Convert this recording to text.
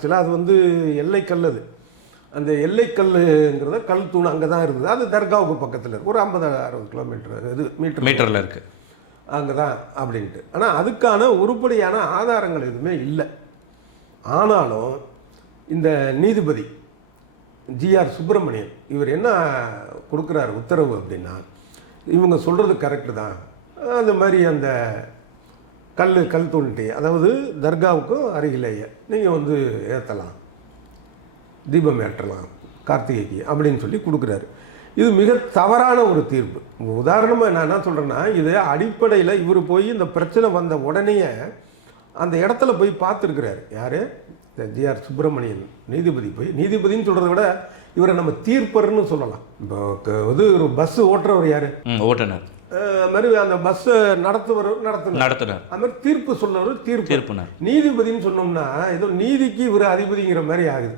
ஆக்சுவலாக அது வந்து எல்லைக்கல் அது. அந்த எல்லைக்கல்லுங்கிறத கல் தூண் அங்கே தான் இருக்குது. அது தர்காவுக்கு பக்கத்தில் ஒரு ஐம்பது அறுபது கிலோமீட்டர் இது மீட்டர். மீட்டரில் இருக்குது அங்கே தான் அப்படின்ட்டு. ஆனால் அதுக்கான உருப்படியான ஆதாரங்கள் எதுவுமே இல்லை. ஆனாலும் இந்த நீதிபதி ஜிஆர் சுப்பிரமணியன் இவர் என்ன கொடுக்குறாரு உத்தரவு அப்படின்னா இவங்க சொல்கிறது கரெக்டு தான். அந்த மாதிரி அந்த கல் கல் தூண்டி அதாவது தர்காவுக்கும் அருகிலேயே. நீங்கள் வந்து ஏற்றலாம் தீபம் ஏற்றலாம். கார்த்திகைக்கு அப்படின்னு சொல்லி கொடுக்குறாரு. இது மிக தவறான ஒரு தீர்ப்பு. உதாரணமாக நான் என்ன சொல்கிறேன்னா இது அடிப்படையில் இவர் போய் இந்த பிரச்சனை வந்த உடனேயே அந்த இடத்துல போய் பார்த்துருக்கிறாரு. யார்? இந்த ஜிஆர் சுப்பிரமணியன் நீதிபதி போய். நீதிபதின்னு சொல்கிறத விட இவரை நம்ம தீர்ப்பர்னு சொல்லலாம். இப்போ இது ஒரு பஸ்ஸு ஓட்டுறவர் யார்? ம் ஓட்டுநர். மாதிரி அந்த பஸ்ஸை நடத்துவர் நடத்துனர். நடத்துனர். அது மாதிரி தீர்ப்பு சொல்லவர் தீர்ப்பு. தீர்ப்புனர் நீதிபதின்னு சொன்னோம்னா ஏதோ நீதிக்கு இவர் அதிபதிங்கிற மாதிரி ஆகுது.